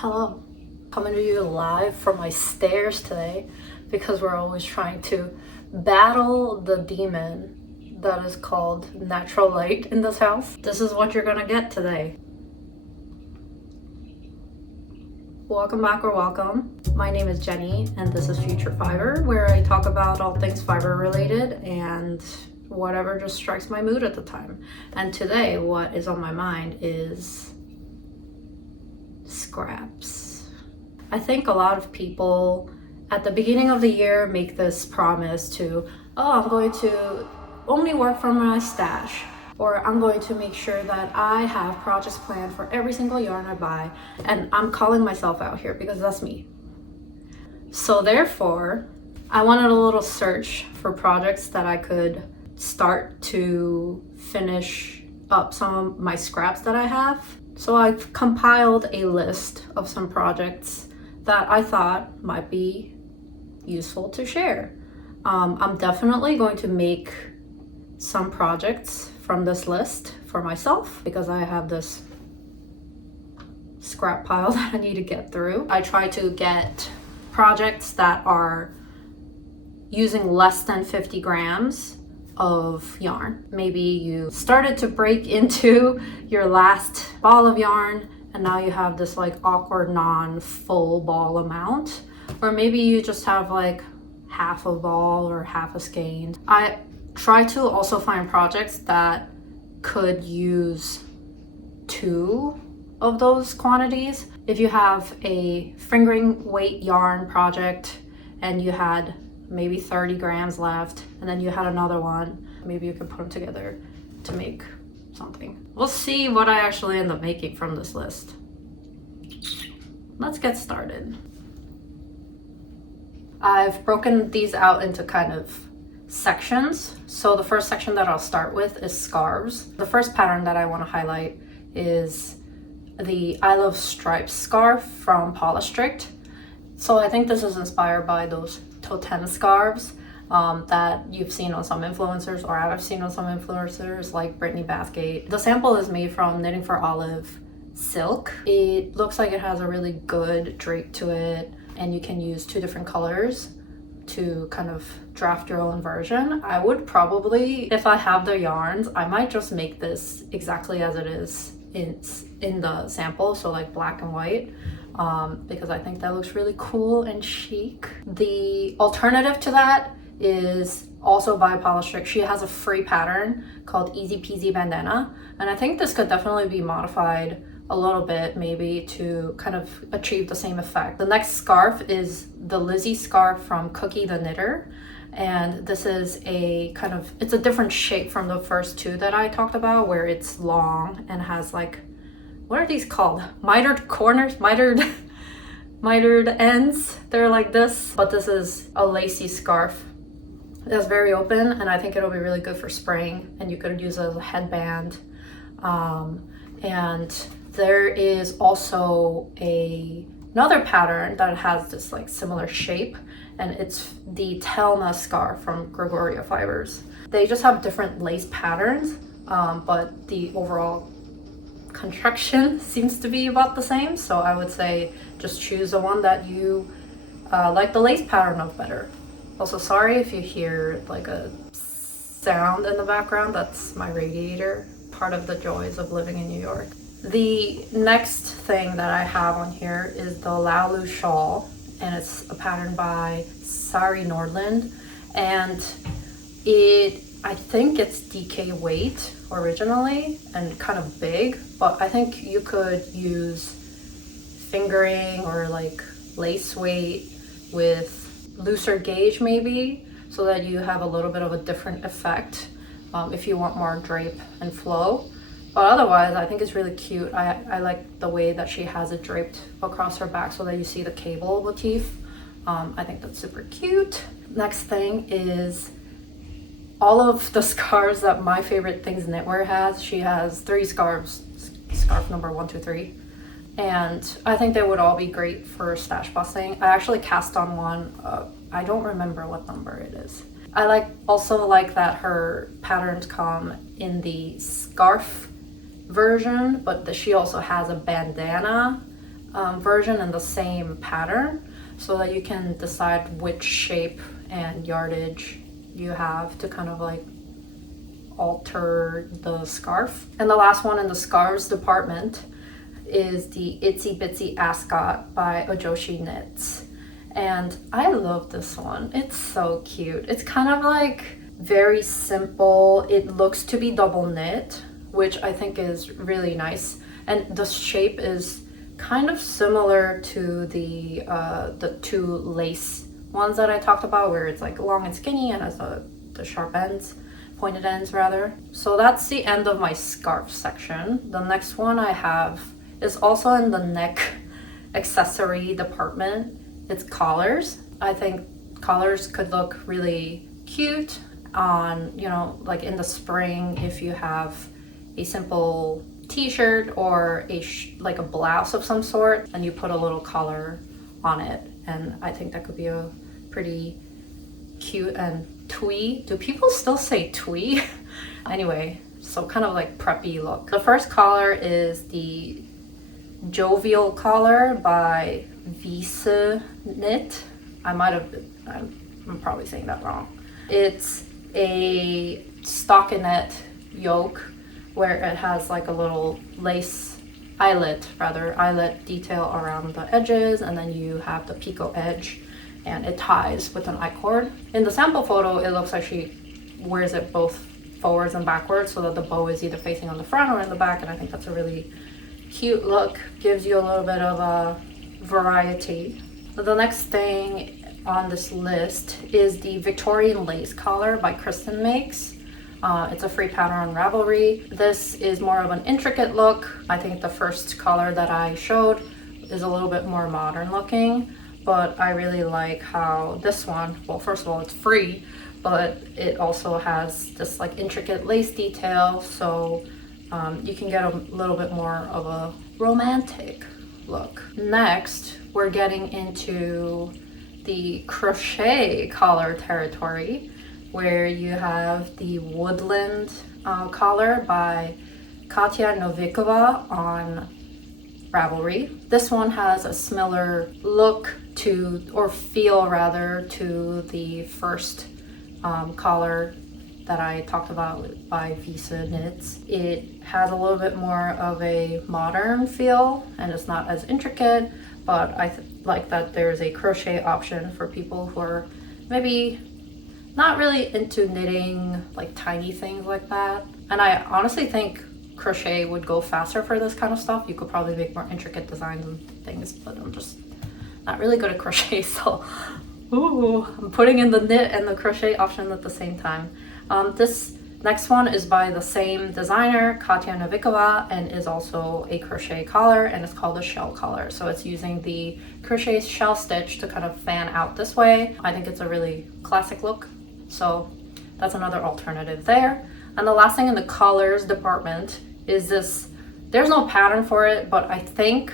Hello, coming to you live from my stairs today because we're always trying to battle the demon that is called natural light in this house. This is what you're gonna get today. Welcome back or welcome. My name is Jenny and this is Future Fiber, where I talk about all things fiber related and whatever just strikes my mood at the time. And today what is on my mind is scraps. I think a lot of people at the beginning of the year make this promise to, I'm going to only work from my stash, or I'm going to make sure that I have projects planned for every single yarn I buy. And I'm calling myself out here because that's me. So therefore, I wanted a little search for projects that I could start to finish up some of my scraps that I have. So I've compiled a list of some projects that I thought might be useful to share. I'm definitely going to make some projects from this list for myself because I have this scrap pile that I need to get through. I try to get projects that are using less than 50 grams of yarn. Maybe you started to break into your last ball of yarn and now you have this like awkward non-full ball amount, or maybe you just have like half a ball or half a skein. I try to also find projects that could use 2 of those quantities. If you have a fingering weight yarn project and you had maybe 30 grams left and then you had another one, maybe you can put them together to make something. We'll see what I actually end up making from this list. Let's get started. I've broken these out into kind of sections. So the first section that I'll start with is scarves. The first pattern that I want to highlight is the I Love Stripes scarf from Paulastrickt. So I think this is inspired by those totem scarves that you've seen on some influencers, or I've seen on some influencers like Brittany Bathgate. The sample is made from Knitting for Olive silk. It looks like it has a really good drape to it, and you can use 2 different colors to kind of draft your own version. I would probably, if I have the yarns, I might just make this exactly as it is in the sample, so like black and white. Because I think that looks really cool and chic. The alternative to that is also by Paulastrickt. She has a free pattern called Easy Peasy Bandana, and I think this could definitely be modified a little bit, maybe to kind of achieve the same effect. The next scarf is the Lizzy scarf from Cookie the Knitter, and this is a kind of, it's a different shape from the first 2 that I talked about, where it's long and has like, what are these called? Mitered corners? Mitered ends? They're like this. But this is a lacy scarf that's very open, and I think it'll be really good for spring, and you could use it as a headband. And there is also another pattern that has this like similar shape, and it's the Telma scarf from Gregoria fibers. They just have different lace patterns, but the overall construction seems to be about the same. So I would say just choose the one that you like the lace pattern of better. Also, sorry if you hear like a sound in the background. That's my radiator, part of the joys of living in New York. The next thing that I have on here is the Laulu shawl, and it's a pattern by Sari Nordlund, and I think it's DK weight originally and kind of big, but I think you could use fingering or like lace weight with looser gauge maybe, so that you have a little bit of a different effect if you want more drape and flow. But otherwise, I think it's really cute. I like the way that she has it draped across her back so that you see the cable motif. I think that's super cute. Next thing is all of the scarves that My Favorite Things Knitwear has. She has 3 scarves, scarf number 1, 2, 3. And I think they would all be great for stash busting. I actually cast on one, I don't remember what number it is. I also like that her patterns come in the scarf version, but she also has a bandana version and the same pattern so that you can decide which shape and yardage you have to kind of like alter the scarf. And the last one in the scarves department is the Itsy Bitsy Ascot by Ojoshi Knits. And I love this one. It's so cute. It's kind of like very simple. It looks to be double knit, which I think is really nice. And the shape is kind of similar to the two lace ones that I talked about, where it's like long and skinny and has the sharp ends, pointed ends rather. So that's the end of my scarf section. The next one I have is also in the neck accessory department. It's collars. I think collars could look really cute on, you know, like in the spring if you have a simple t-shirt or like a blouse of some sort and you put a little collar on it. And I think that could be a pretty cute and twee. Do people still say twee? Anyway, so kind of like preppy look. The first collar is the Jovial collar by Wieseknit. I'm probably saying that wrong. It's a stockinette yoke where it has like a little lace eyelet detail around the edges, and then you have the picot edge and it ties with an I-cord. In the sample photo, it looks like she wears it both forwards and backwards so that the bow is either facing on the front or in the back, and I think that's a really cute look. Gives you a little bit of a variety. The next thing on this list is the Victorian lace collar by KristenMakes. It's a free pattern on Ravelry. This is more of an intricate look. I think the first collar that I showed is a little bit more modern looking, but I really like how this one, well, first of all, it's free, but it also has this like intricate lace detail, so you can get a little bit more of a romantic look. Next, we're getting into the crochet collar territory, where you have the Woodland collar by Katya Novikova on Ravelry. This one has a similar look to, or feel rather, to the first collar that I talked about by Wieseknit. It has a little bit more of a modern feel and it's not as intricate, but I like that there's a crochet option for people who are maybe not really into knitting like tiny things like that. And I honestly think crochet would go faster for this kind of stuff. You could probably make more intricate designs and things, but I'm just not really good at crochet, so ooh, I'm putting in the knit and the crochet option at the same time. This next one is by the same designer, Katya Novikova, and is also a crochet collar, and it's called a shell collar. So it's using the crochet shell stitch to kind of fan out this way. I think it's a really classic look, so that's another alternative there. And the last thing in the collars department is this. There's no pattern for it, but I think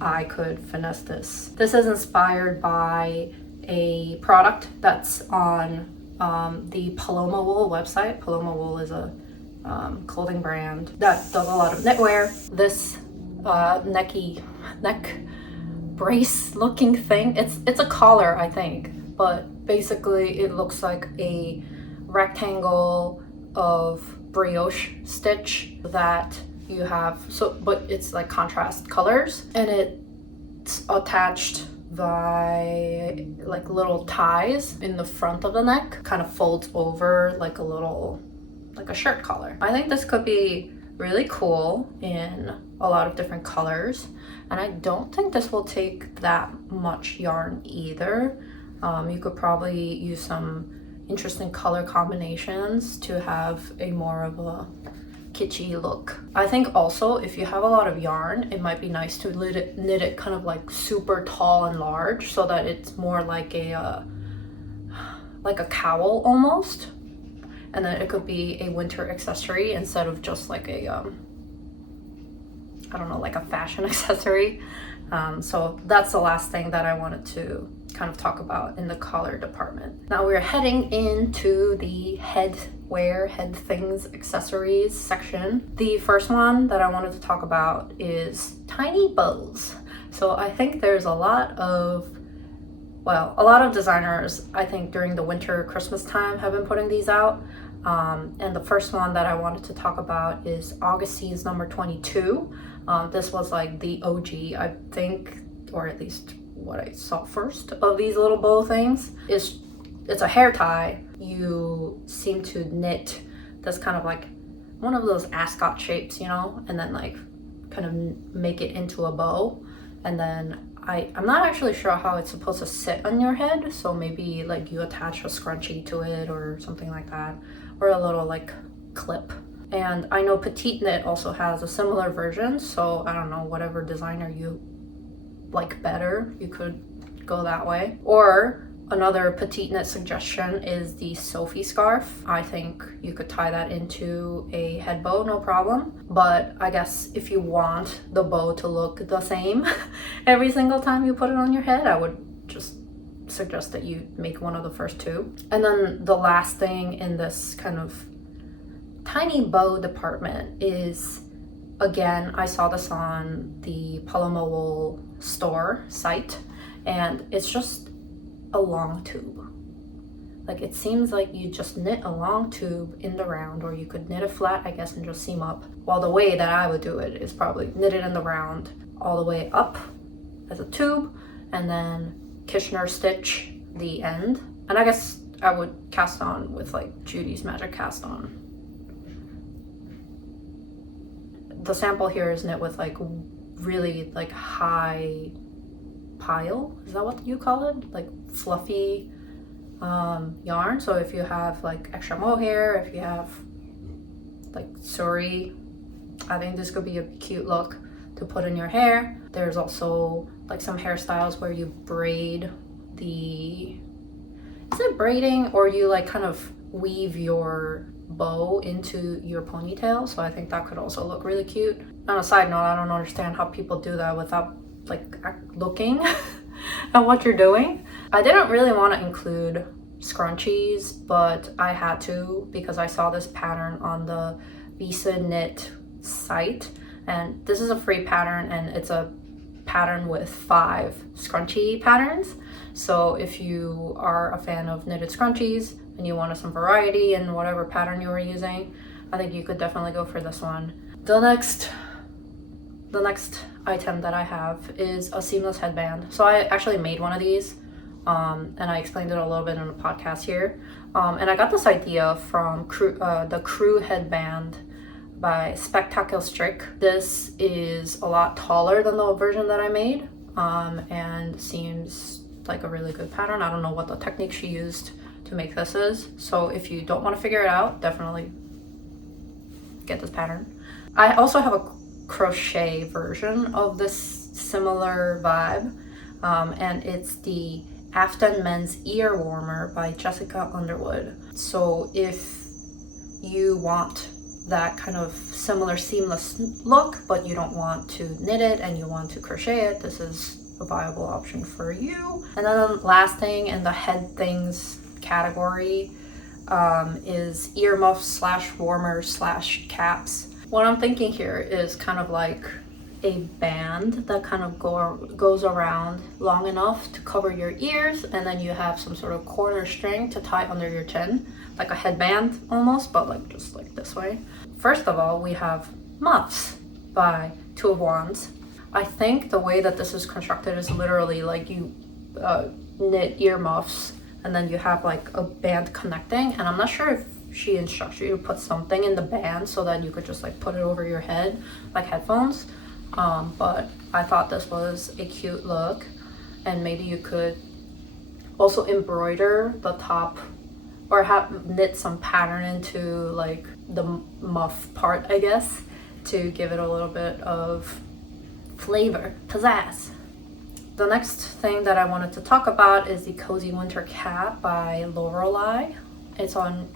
I could finesse this. This is inspired by a product that's on the Paloma Wool website. Paloma Wool is a clothing brand that does a lot of knitwear. This neck brace looking thing, it's a collar, I think, but basically it looks like a rectangle of brioche stitch that you have, but it's like contrast colors, and it's attached by like little ties in the front of the neck, kind of folds over like a shirt collar. I think this could be really cool in a lot of different colors, and I don't think this will take that much yarn either. You could probably use some interesting color combinations to have a more of a kitschy look. I think also if you have a lot of yarn, it might be nice to knit it kind of like super tall and large so that it's more like a cowl almost, and then it could be a winter accessory instead of just like a I don't know, like a fashion accessory. So that's the last thing that I wanted to kind of talk about in the collar department. Now we're heading into the head knitwear, head things, accessories section. The first one that I wanted to talk about is tiny bows. So I think there's a lot of designers, I think during the winter Christmas time, have been putting these out. And the first one that I wanted to talk about is Augustins number 22. This was like the OG, I think, or at least what I saw first of these little bow things. It's a hair tie. You seem to knit this kind of like one of those ascot shapes, you know, and then like kind of make it into a bow. And then I'm not actually sure how it's supposed to sit on your head, so maybe like you attach a scrunchie to it or something like that, or a little like clip. And I know Petiteknit also has a similar version, so I don't know, whatever designer you like better, you could go that way. Or another Petiteknit suggestion is the Sophie Scarf. I think you could tie that into a head bow, no problem. But I guess if you want the bow to look the same every single time you put it on your head, I would just suggest that you make one of the first two. And then the last thing in this kind of tiny bow department is, again, I saw this on the Paloma Wool store site, and it's just a long tube. Like, it seems like you just knit a long tube in the round, or you could knit it flat, I guess, and just seam up. While the way that I would do it is probably knit it in the round all the way up as a tube, and then Kitchener stitch the end. And I guess I would cast on with like Judy's Magic Cast On. The sample here is knit with like really like high pile, is that what you call it? Like fluffy yarn. So if you have like extra mohair, if you have like Sari, I think this could be a cute look to put in your hair. There's also like some hairstyles where you braid is it braiding, or you like kind of weave your bow into your ponytail? So I think that could also look really cute. On a side note, I don't understand how people do that without like looking at what you're doing. I didn't really want to include scrunchies, but I had to because I saw this pattern on the Wieseknit site, and this is a free pattern, and it's a pattern with 5 scrunchie patterns. So if you are a fan of knitted scrunchies and you wanted some variety in whatever pattern you were using, I think you could definitely go for this one. The next item that I have is a seamless headband. So I actually made one of these, and I explained it a little bit in the podcast here. And I got this idea from the Crew headband by Spectacle-Strick. This is a lot taller than the version that I made, and seems like a really good pattern. I don't know what the technique she used to make this is. So if you don't want to figure it out, definitely get this pattern. I also have a crochet version of this similar vibe, and it's the Afton Men's Ear Warmer by Jessica Underwood. So if you want that kind of similar seamless look, but you don't want to knit it and you want to crochet it, this is a viable option for you. And then the last thing in the head things category is earmuffs / warmers / caps. What I'm thinking here is kind of like a band that kind of goes around long enough to cover your ears, and then you have some sort of corner string to tie under your chin, like a headband almost, but like just like this way. First of all, we have muffs by Two of Wands. I think the way that this is constructed is literally like you knit earmuffs and then you have like a band connecting, and I'm not sure if she instructs you to put something in the band so that you could just like put it over your head like headphones. But I thought this was a cute look, and maybe you could also embroider the top or knit some pattern into like the muff part, I guess, to give it a little bit of flavor, pizzazz. The next thing that I wanted to talk about is the Cozy Winter Cap by Lorelei. It's on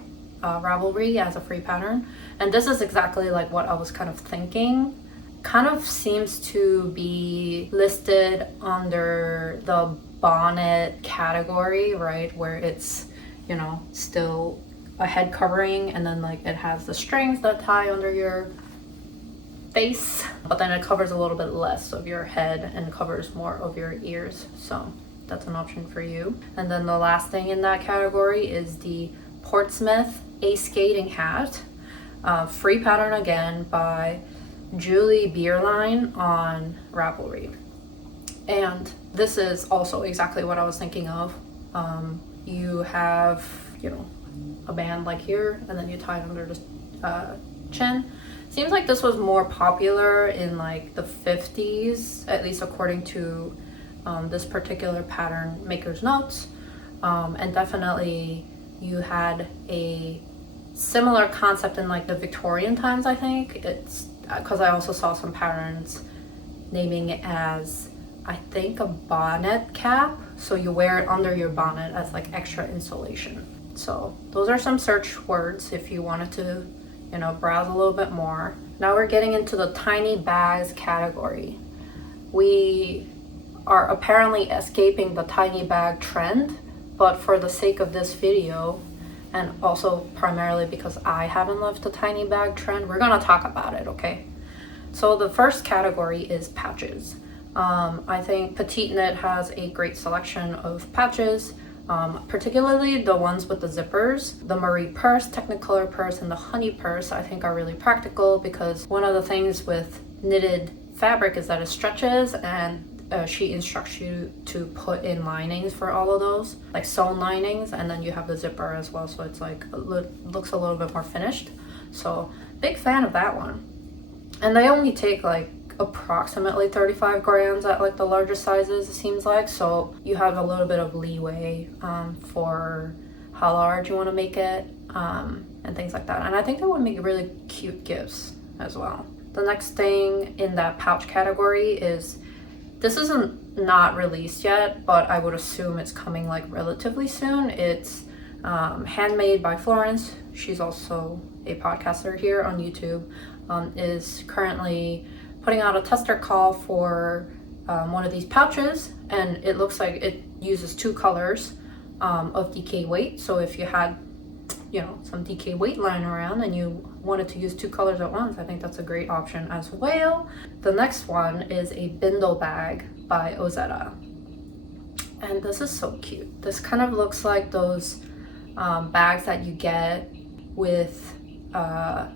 Ravelry as a free pattern, and this is exactly like what I was kind of thinking. Kind of seems to be listed under the bonnet category, right, where it's, you know, still a head covering, and then like it has the strings that tie under your face, but then it covers a little bit less of your head and covers more of your ears, so that's an option for you. And then the last thing in that category is the Portsmouth A Skating Hat, free pattern again by Julie Bierlein on Ravelry. And this is also exactly what I was thinking of. You have, you know, a band like here, and then you tie it under the chin. Seems like this was more popular in like the 50s, at least according to this particular pattern maker's notes. And definitely you had a similar concept in like the Victorian times, I think. It's because I also saw some patterns naming it as, I think, a bonnet cap. So you wear it under your bonnet as like extra insulation. So those are some search words if you wanted to, you know, browse a little bit more. Now we're getting into the tiny bags category. We are apparently escaping the tiny bag trend, but for the sake of this video, and also primarily because I haven't left the tiny bag trend, we're gonna talk about it, okay? So the first category is patches. I think Petiteknit has a great selection of patches, particularly the ones with the zippers. The Marie purse, Technicolor purse, and the honey purse I think are really practical, because one of the things with knitted fabric is that it stretches, and she instructs you to put in linings for all of those, like sewn linings, and then you have the zipper as well, so it's like looks a little bit more finished. So big fan of that one. And they only take like approximately 35 grams at like the larger sizes, it seems like, so you have a little bit of leeway for how large you want to make it, and things like that. And I think that would make really cute gifts as well. The next thing in that pouch category is, this isn't not released yet, but I would assume it's coming like relatively soon. It's handmade by Florence. She's also a podcaster here on YouTube. Is currently putting out a tester call for one of these pouches, and it looks like it uses 2 colors of DK weight. So if you had, you know, some DK weight lying around and you wanted to use 2 colors at once, I think that's a great option as well. The next one is a bindle bag by Ozetta, and this is so cute. This kind of looks like those bags that you get with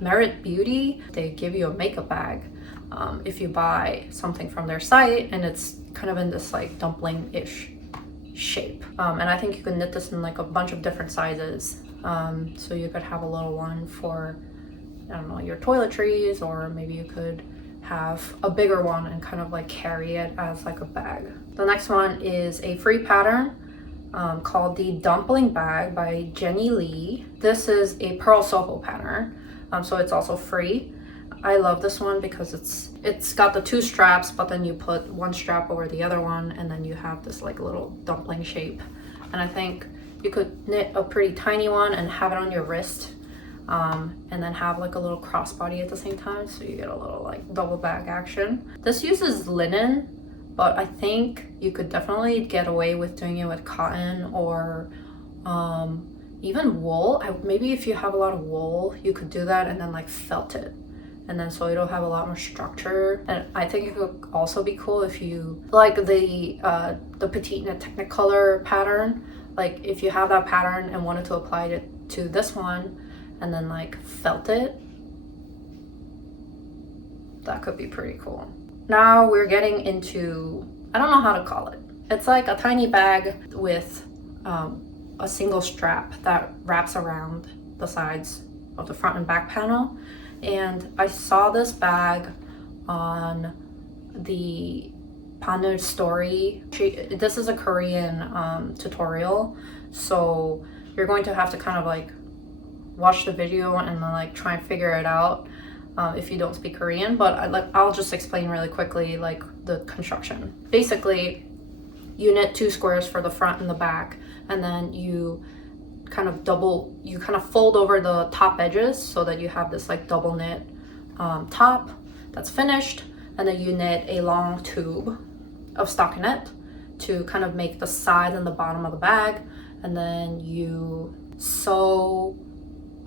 Merit Beauty. They give you a makeup bag if you buy something from their site, and it's kind of in this like dumpling-ish shape. And I think you can knit this in like a bunch of different sizes. So you could have a little one for, I don't know, your toiletries, or maybe you could have a bigger one and kind of like carry it as like a bag. The next one is a free pattern called the Dumpling Bag by Jenny Lee. This is a Pearl Soho pattern, so it's also free. I love this one because it's got the 2 straps, but then you put one strap over the other one, and then you have this like little dumpling shape. And I think you could knit a pretty tiny one and have it on your wrist, and then have like a little crossbody at the same time, so you get a little like double bag action. This uses linen, but I think you could definitely get away with doing it with cotton or even wool. Maybe if you have a lot of wool, you could do that and then like felt it, and then so it'll have a lot more structure. And I think it could also be cool if you like the Petiteknit Technicolor pattern. Like if you have that pattern and wanted to apply it to this one and then like felt it, that could be pretty cool. Now we're getting into, I don't know how to call it. It's like a tiny bag with a single strap that wraps around the sides of the front and back panel. And I saw this bag on the Panu's story. This is a Korean tutorial, so you're going to have to kind of like watch the video and then like try and figure it out if you don't speak Korean. But I'll just explain really quickly like the construction. Basically, you knit 2 squares for the front and the back, and then you kind of fold over the top edges so that you have this like double knit top that's finished, and then you knit a long tube of stockinette to kind of make the sides and the bottom of the bag, and then you sew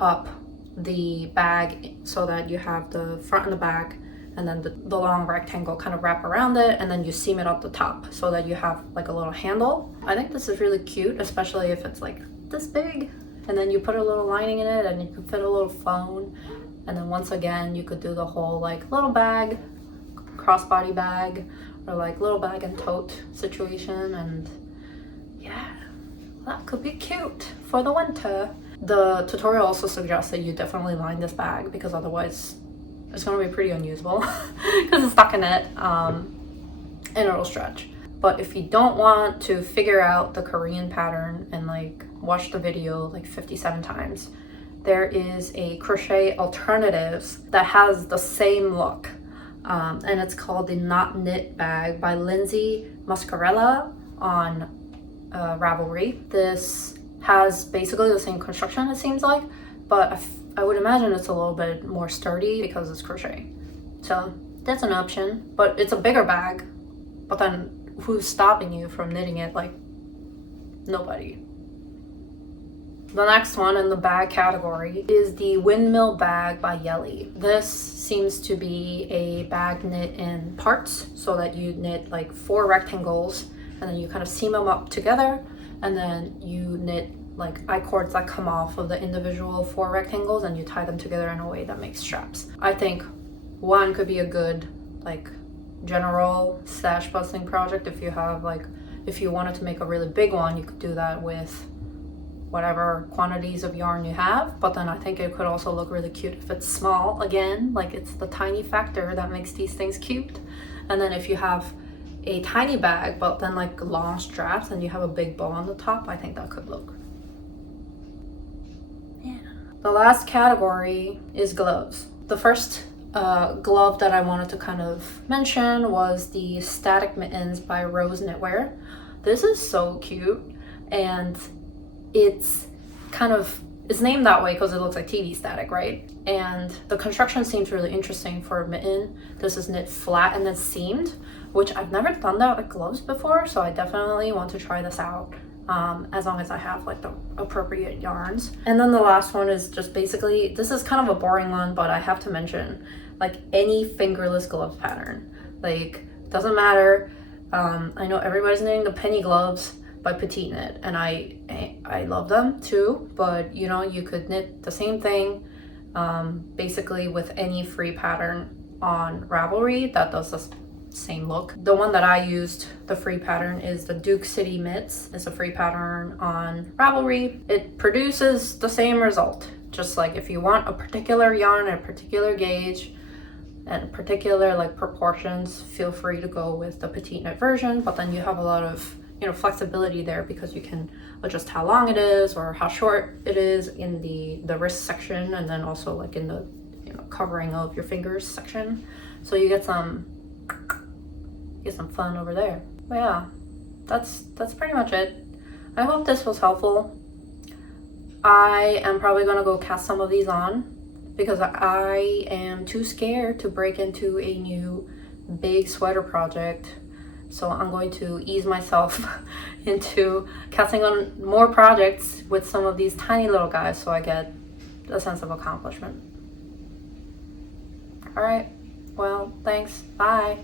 up the bag so that you have the front and the back, and then the long rectangle kind of wrap around it, and then you seam it up the top so that you have like a little handle. I think this is really cute, especially if it's like this big, and then you put a little lining in it and you can fit a little phone, and then once again you could do the whole like little bag, crossbody bag, or like little bag and tote situation. And yeah, that could be cute for the winter. The tutorial also suggests that you definitely line this bag, because otherwise it's going to be pretty unusable because it's stuck in it, and it'll stretch. But if you don't want to figure out the Korean pattern and like watch the video like 57 times, there is a crochet alternatives that has the same look, and it's called the Not Knit Bag by Lizzy Mascarella on Ravelry. This has basically the same construction, it seems like, but I would imagine it's a little bit more sturdy because it's crochet. So that's an option, but it's a bigger bag. But then who's stopping you from knitting it? Like, nobody. The next one in the bag category is the Windmill Bag by Yelly. This seems to be a bag knit in parts, so that you knit like 4 rectangles and then you kind of seam them up together, and then you knit like I-cords that come off of the individual 4 rectangles, and you tie them together in a way that makes straps. I think one could be a good like general stash busting project. If you have like, if you wanted to make a really big one, you could do that with whatever quantities of yarn you have. But then I think it could also look really cute if it's small. Again, like, it's the tiny factor that makes these things cute. And then if you have a tiny bag but then like long straps and you have a big bow on the top, I think that could look. Yeah. The last category is gloves. The first glove that I wanted to kind of mention was the Static Mittens by Rose Knitwear. This is so cute, and it's named that way because it looks like TV static, right? And the construction seems really interesting for a mitten. This is knit flat and then seamed, which I've never done that with gloves before, so I definitely want to try this out, as long as I have like the appropriate yarns. And then the last one is just basically, this is kind of a boring one, but I have to mention, like, any fingerless glove pattern. Like, doesn't matter. I know everybody's knitting the penny gloves by Petiteknit, and I love them too, but you know, you could knit the same thing basically with any free pattern on Ravelry that does the same look. The one that I used, the free pattern, is the Duke City Mitts. It's a free pattern on Ravelry. It produces the same result, just like if you want a particular yarn, a particular gauge, and particular like proportions, feel free to go with the Petiteknit version, but then you have a lot of, you know, flexibility there, because you can adjust how long it is or how short it is in the wrist section, and then also like in the, you know, covering of your fingers section, so you get some fun over there. But yeah, that's pretty much it. I hope this was helpful. I am probably gonna go cast some of these on because I am too scared to break into a new big sweater project. So I'm going to ease myself into casting on more projects with some of these tiny little guys, so I get a sense of accomplishment. All right, well, thanks, bye.